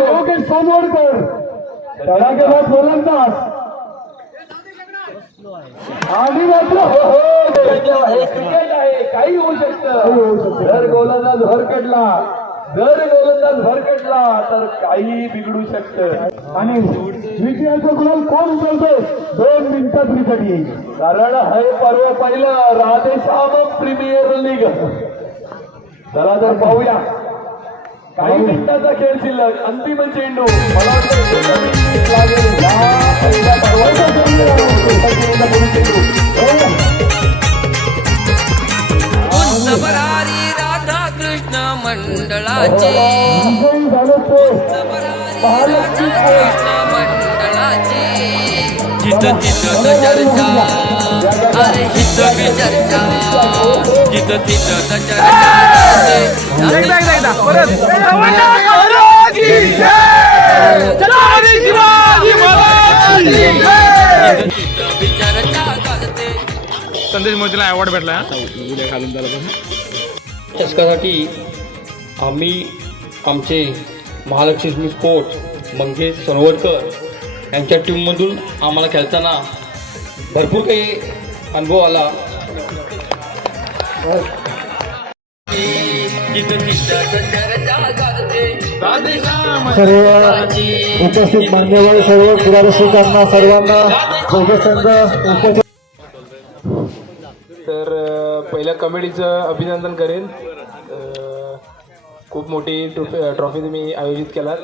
योगेश सोनवडकर. तडाखेबाज गोलंदाज. आणि मात्र हो हो क्रिकेट आहे काही होऊ शकतं. जर गोलंदाज भरकटला जर गोलंदाज भरकटला तर काही बिघडू शकतं. आणि गुलाल कोण उचलतोय? दोन मिनिटात विकट येईल. कारण हे पर्व पहिलं राधेश्याम प्रीमियर लीग. चला तर पाहूया. काही मिनिटाचा खेळ शिल्लक. अंतिम चेंडू. मला राधा कृष्ण मंडळाचे. कृष्ण मंडळाचे. जिथं तिथं चर्चा. अरे हिथं बी चर्चा. संदेश मोदीला अवॉर्ड भेटला चषकासाठी आम्ही आमचे महालक्ष्मी स्पोर्ट मंगेश सरोवरकर यांच्या टीममधून आम्हाला खेळताना भरपूर काही अनुभव आला. सर्व उपस्थित मान्यवर सर्व पुरारक्षकांना सर्वांना उपस्थित तर पहिल्या कमिटीचं अभिनंदन करेन. खूप मोठी ट्रॉफी ट्रॉफी तुम्ही आयोजित केलात.